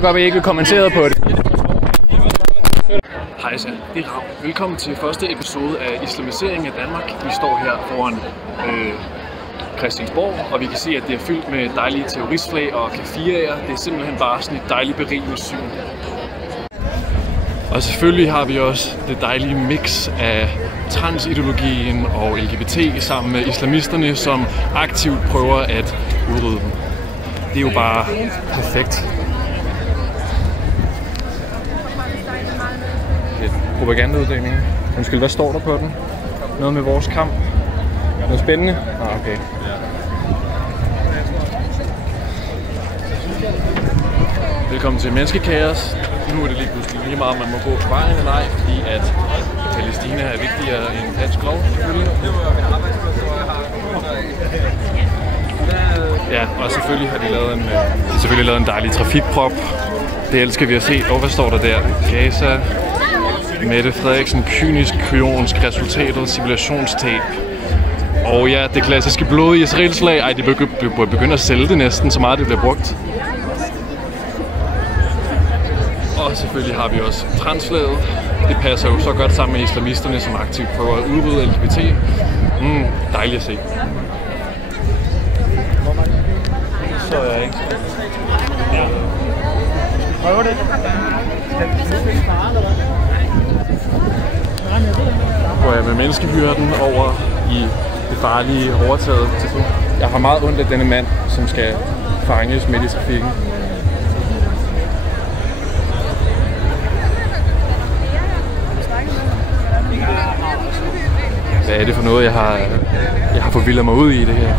kan godt være, at I ikke vil kommentere på det. Hej så, det er Rav. Velkommen til første episode af Islamisering af Danmark. Vi står her foran Christiansborg, og vi kan se, at det er fyldt med dejlige terroristflag og caféer. Det er simpelthen bare sådan et dejligt berigende syn. Og selvfølgelig har vi også det dejlige mix af transideologien og LGBT sammen med islamisterne, som aktivt prøver at udrydde dem. Det er jo bare perfekt. Propagandauddeling. Undskyld, hvad står der på den? Noget med vores kamp? Noget spændende? Ah, okay. Velkommen til Menneskekaos. Nu er det lige pludselig lige meget, om man må gå på vejen eller ej, fordi at Palæstina er vigtigere end dansk lov, selvfølgelig. Ja, og selvfølgelig har de lavet en dejlig trafikprop. Det elsker vi at se. Og hvad står der der? Gaza, Mette Frederiksen, kynisk, kyonsk, resultatet, civilisationstab. Og ja, det klassiske blodige israelslag. Ej, de begynder at sælge det næsten, så meget det bliver brugt. Og selvfølgelig har vi også translaget. Det passer jo så godt sammen med islamisterne, som aktivt prøver at udrydde LGBT. Dejligt at se. Så jeg ikke. Ja. Prøver det. Går jeg med menneskehyrden over i det farlige overtaget til nu. Jeg har meget ondt af denne mand, som skal fanges midt i trafikken. Hvad er det for noget, jeg har forvildet mig ud i det her?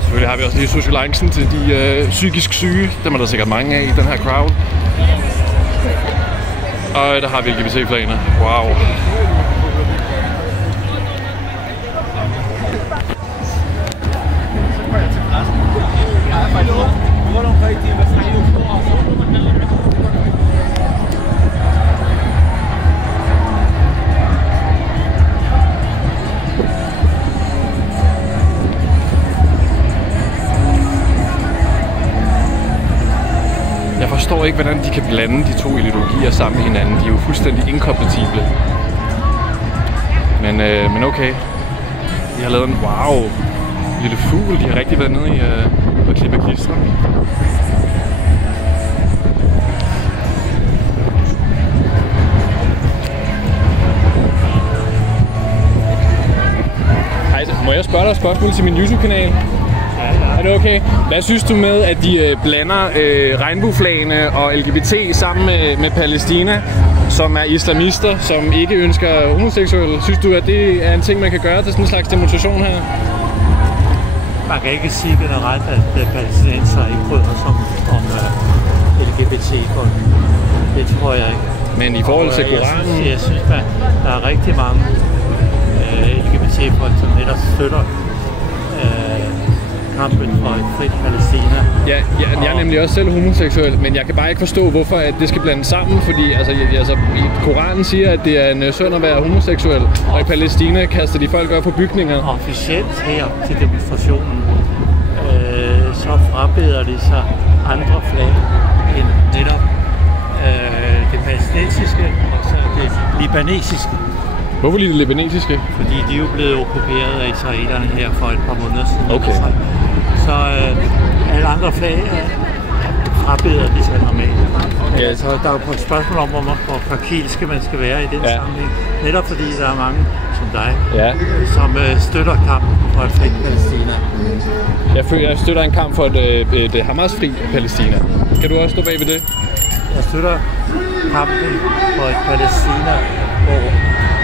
Selvfølgelig har vi også lige socialancen til de psykisk syge. Dem er der sikkert mange af i den her crowd. Og der har vi LGBT-flagene. Wow. Jeg forstår ikke, hvordan de kan blande de to ideologier sammen med hinanden. De er jo fuldstændig inkompatible. Men okay. De har lavet en lille fugl. De har rigtig været nede i at klippe klister. Hej, må jeg spørge dig et spørgsmål til min YouTube-kanal? Er det okay? Hvad synes du med, at de blander regnbueflagene og LGBT sammen med Palæstina, som er islamister, som ikke ønsker homoseksuelle? Synes du, at det er en ting, man kan gøre til sådan en slags demonstration her? Man kan ikke sige generelt, at palæstinenser ikke bryder sig om LGBT-folk. Det tror jeg ikke. Men i forhold til Koranen? Jeg synes, at der er rigtig mange LGBT-folk, som netop støtter kampen for et frit Palæstina. Ja, jeg er nemlig også selv homoseksuel, men jeg kan bare ikke forstå, hvorfor at det skal blandes sammen, fordi altså, i Koranen siger, at det er en synd at være homoseksuel, og i Palæstina kaster de folk op på bygninger. Officielt her til demonstrationen, så frabeder de sig andre flag end netop det palæstinensiske og så det libanesiske. Hvorfor lige det libanesiske? Fordi de er jo blevet okkuperet af israelerne her for et par måneder siden. Okay. Så alle andre flag frabeder de sig normalt. Ja. Så der er jo et spørgsmål om, hvor krakilske man skal være i den sammenhæng. Netop fordi der er mange som dig, som støtter kampen for et frit Palæstina. Jeg støtter en kamp for et Hamas-fri Palæstina. Kan du også stå bag ved det? Jeg støtter kampen for et Palæstina, hvor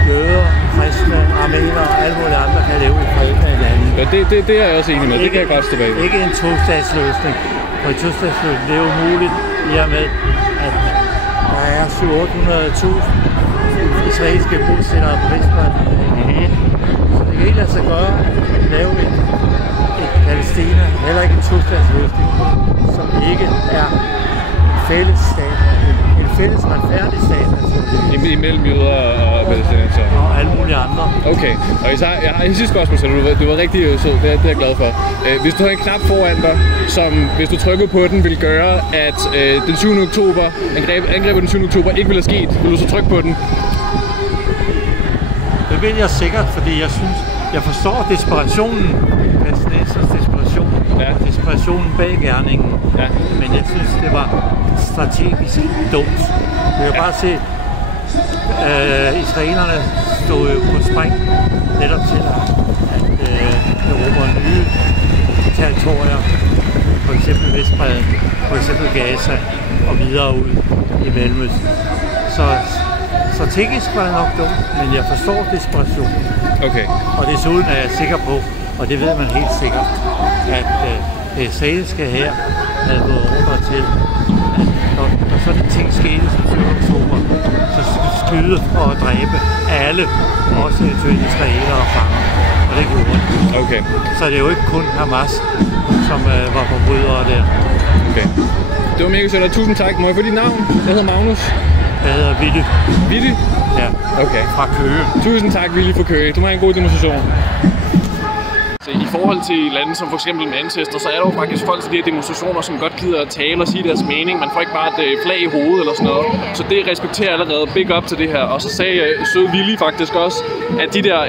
jøder, kristne, armenere og alle mulige andre kan leve i fred med hinanden. Ja, det er jeg også enig med. Det kan jeg godt stå bag. Ikke en tostatsløsning. For en tostatsløsning, det er jo muligt i og med, at der er 700.000 israelske bosættere på Vestbredden. Så det kan ikke lade sig gøre at lave et Palæstina, heller ikke en tostatsløsning, som ikke er en fælles stat, en fælles retfærdig stat. Imellem jøder og palæstinenser. Og alle mulige andre. Okay, og jeg har en sidste spørgsmål, så du var rigtig sød, det er jeg glad for. Hvis du har en knap foran dig, som hvis du trykkede på den, ville gøre, at den 7. oktober, angrebet den 7. oktober ikke ville have sket, vil du så trykke på den? Det vil jeg sikkert, fordi jeg forstår desperationen, palæstinensers desperation, desperationen bag gerningen, men jeg synes, det var strategisk dumt. Jeg kan bare se, israelerne stod jo på spring netop til at erobre nye territorier, for eksempel Vestbredden, for eksempel Gaza og videre ud i Mellemøsten. Så strategisk var det nok dumt, men jeg forstår desperationen. Okay. Og desuden er jeg sikker på, og det ved man helt sikkert, at det israelske hær havde gået ordre til, at når sådan en ting skete som 7. oktober, så skyde og dræbe alle, også eventuelt israelere og fanger. Og det gjorde det. Okay. Så det er jo ikke kun Hamas, som var forbrydere der. Okay. Det var mega sødt, tusind tak. Må jeg få dit navn? Jeg hedder Magnus. Jeg hedder Willy. Willy? Ja. Okay. Fra Køge. Tusind tak, Willy, fra Køge. Du må have en god demonstration. I forhold til lande som for eksempel Manchester, så er der jo faktisk folk til de her demonstrationer, som godt gider at tale og sige deres mening. Man får ikke bare et flag i hovedet eller sådan noget. Så det respekterer allerede. Big up til det her. Og så sagde søde Willy faktisk også, at de der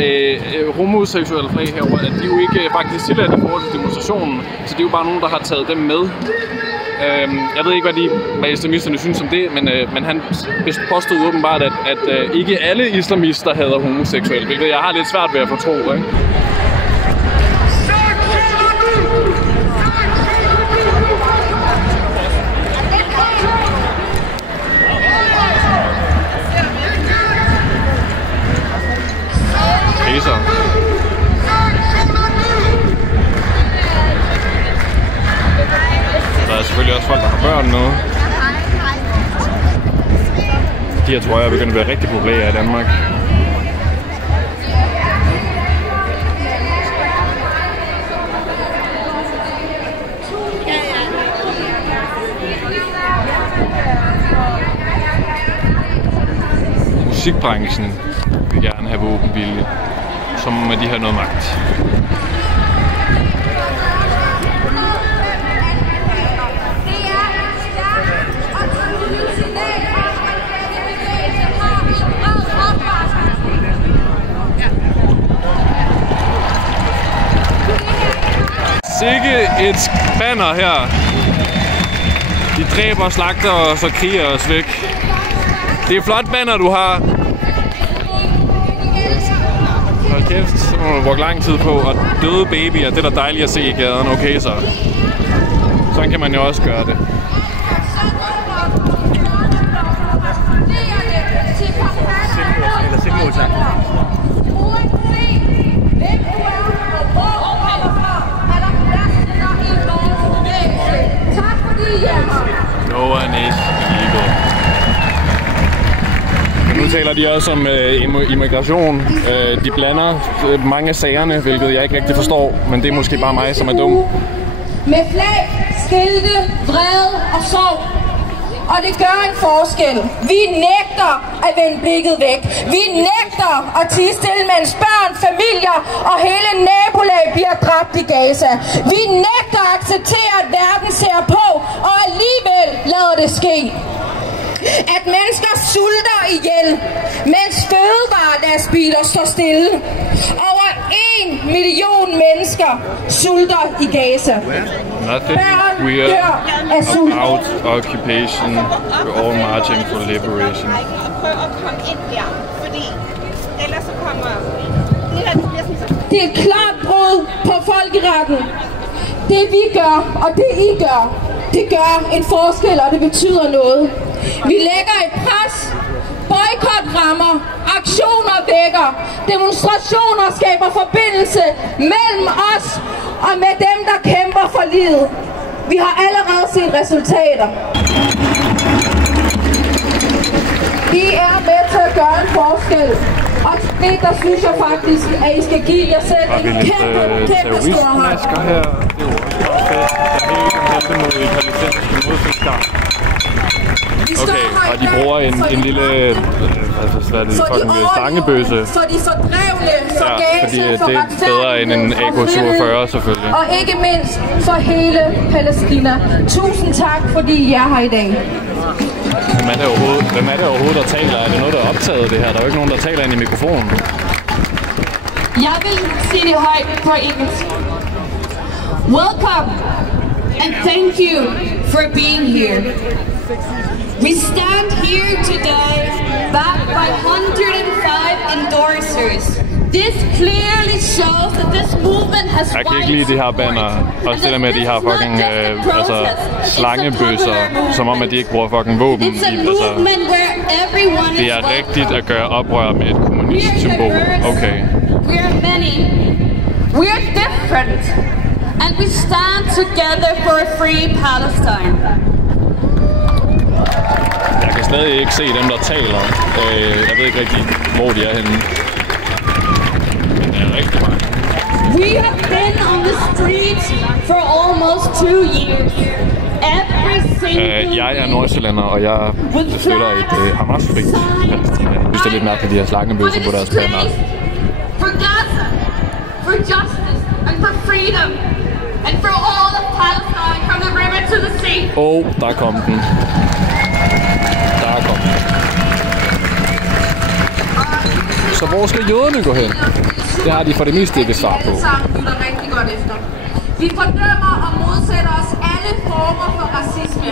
homoseksuelle flag herover, at de jo ikke faktisk tilladt i forhold til demonstrationen. Så det er jo bare nogen, der har taget dem med. Jeg ved ikke, hvad islamisterne synes om det, men han påstod åbenbart, at ikke alle islamister hader homoseksuelle, hvilket jeg har lidt svært ved at fortro, ikke? Så. Der er selvfølgelig også folk, der har børn nu. De her tror jeg er begyndt at være rigtig populære i Danmark. Musikbranchen vil gerne have våbenhvile, som med de her noget magt. Sikke et banner her. De dræber, slagter og så kriger os væk. Det er flot banner, du har. Hold kæft, så må du bruge lang tid på. Og døde babyer, det er da dejligt at se i gaden. Okay, så. Sådan kan man jo også gøre det. No one is illegal. Nu taler de også om immigration. De blander mange af sagerne, hvilket jeg ikke rigtig forstår, men det er måske bare mig, som er dum. Med flag, skilte, vrede og sorg. Og det gør en forskel. Vi nægter at vende blikket væk. Vi nægter at tie stille, mens børn, familier og hele nabolag bliver dræbt i Gaza. Vi nægter at acceptere, at verden ser på, og alligevel lader det ske. At mennesker sulter ihjel, mens fødevarelastbiler står stille. Over 1 million mennesker sulter i Gaza. Nothing weird about occupation. We're all marching for liberation. Det er et klart brud på folkeretten. Det vi gør, og det I gør, det gør en forskel, og det betyder noget. Vi lægger et pres, boykot rammer, aktioner vækker, demonstrationer skaber forbindelse mellem os og med dem, der kæmper for livet. Vi har allerede set resultater. I er med til at gøre en forskel. Og det, der synes jeg faktisk, at I skal give jer selv en kæmpe stor hånd. Her. Det er jo også fedt. Der er helt en heldig mod i palæstinensiske modstandskamp. Okay, og de bruger en lille, hvad er det, fucking stangebøsse. For de fordrevne, for Gaza, fordi det er bedre end en AK-47 selvfølgelig. Og ikke mindst for hele Palæstina. Tusind tak, fordi I er her i dag. Hvem er det overhovedet, der taler? Er det noget, der er optaget det her? Der er jo ikke nogen, der taler ind i mikrofonen. Jeg vil sige det højt på engelsk. Welcome and thank you for being here. We stand here today backed by 105 endorsers. This clearly shows that this movement has. Jeg kan ikke lide de her banner, også det der med, at de har fucking slangebøsser, som om at de ikke bruger fucking våben. Det er rigtigt at gøre oprør med et kommunistsymbol. Okay. We are many. We are different. And we stand together for a free Palestine. Jeg kan stadig ikke se dem, der taler. Jeg ved ikke rigtig, hvor de er henne. Men det er rigtig mange. We have been on the streets for almost 2 years. Every single jeg er nordsjællander, og jeg støtter et Hamas-fri Palæstina. Jeg synes, det er lidt mærkeligt, at de har slangebøsser på deres banner. For Gaza, for justice, and for freedom, and for all of Palestine from the river to the sea. Der kom den. Så hvor skal jøderne gå hen? Det har de for det meste ikke svar på. Vi fordømmer og modsætter os alle former for racisme,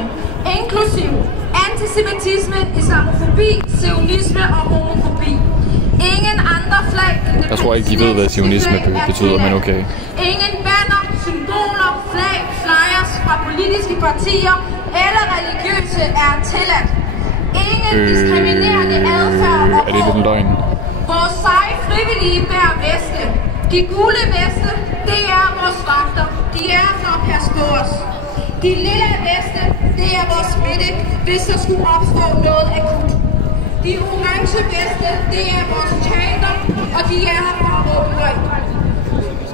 inklusiv antisemitisme, islamofobi, zionisme og homofobi. Ingen andre flag end det. Jeg tror ikke, de ved, hvad zionisme betyder, men okay. Ingen banner, symboler, flag, flyers fra politiske partier eller religiøse er tilladt. Ingen diskriminerende adfærd og er det lidt en løgn? Vores seje frivillige bærer veste. De gule veste, det er vores vagter. De er for at passe på os. De lille veste, det er vores midte, hvis der skulle opstå noget akut. De orange veste, det er vores chanter, og de er her for at råbe højt.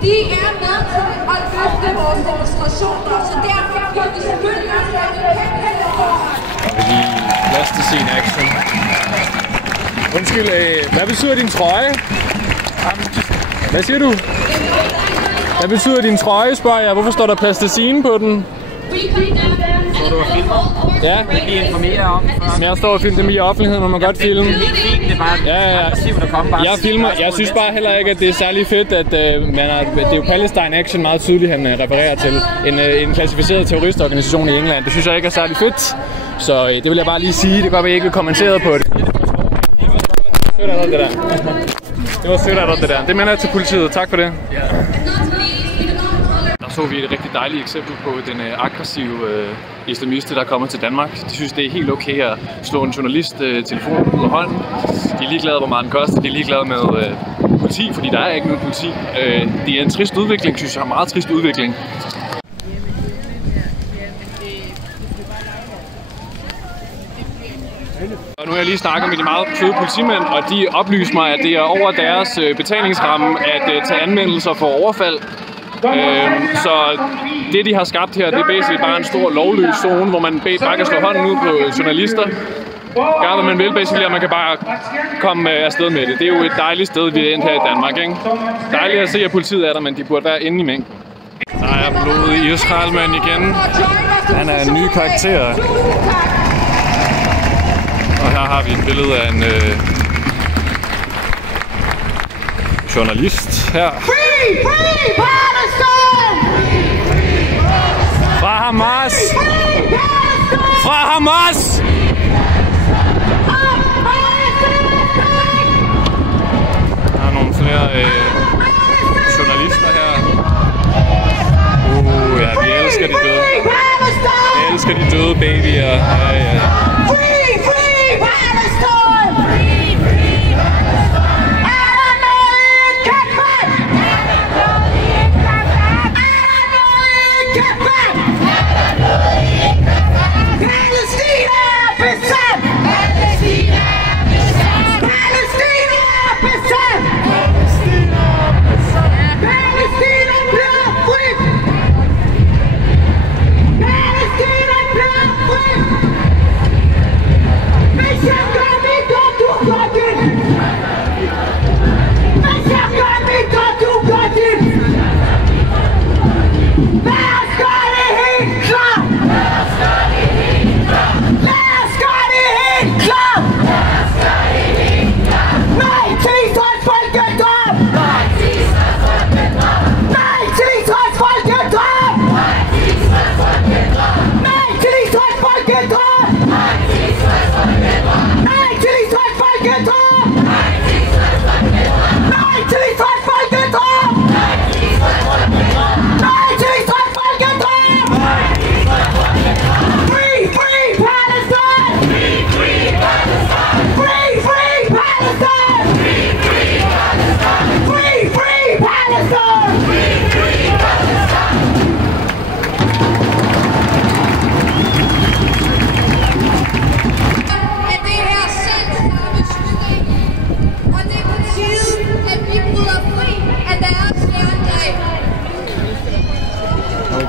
De er med til at løfte vores demonstrationer, så derfor bliver vi selvfølgelig også en kæmpe forhold. Plads til scene action. Undskyld, hvad betyder din trøje? Hvad siger du? Hvad betyder din trøje, spørger jeg. Hvorfor står der plasticine på den? Så du har filmet? Ja. Vi informerer om. Men jeg står og filmer i offentligheden, må man godt filme. Det er helt fint, det er bare aggressivt at komme bare. Jeg filmer. Jeg synes bare heller ikke, at det er særlig fedt, at det er jo Palestine Action meget tydeligt, han refererer til. En klassificeret terroristorganisation i England. Det synes jeg ikke er særlig fedt. Så det vil jeg bare lige sige. Det kan godt være, jeg ikke vil kommentere på det. Det var sødt af dig, det der. Det mener jeg til politiet. Tak for det. Der så vi et rigtig dejligt eksempel på den aggressive islamiste, der kommer til Danmark. De synes, det er helt okay at slå en journalist telefonen på hånden. De er ligeglade, hvor meget den koster. De er ligeglade med politi, fordi der er ikke noget politi. Det er en trist udvikling, synes jeg. En meget trist udvikling. Og nu har jeg lige snakket med de meget søde politimænd, og de oplyser mig, at det er over deres betalingsramme at tage anmeldelser for overfald. Så det, de har skabt her, det er basically bare en stor lovløs zone, hvor man bare kan slå hånden ud på journalister. Gør hvad man vil, basically, og man kan bare komme afsted med det. Det er jo et dejligt sted, vi er endt her i Danmark, ikke? Dejligt at se, at politiet er der, men de burde være inde i mængden. Der er blodet i Israelmand igen. Han er en ny karakter. Og her har vi et billede af en journalist her. Free Palestine! Fra Hamas! Fra Hamas! Der er nogle flere journalister her. Ja, vi elsker de døde. Vi elsker de døde babyer. Ja.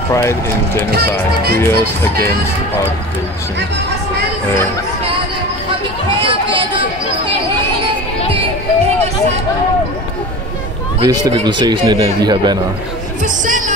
Pride in Genocide, Queers Against Occupation. Hvis det vi vil se sådan et af de her bannere. For selvom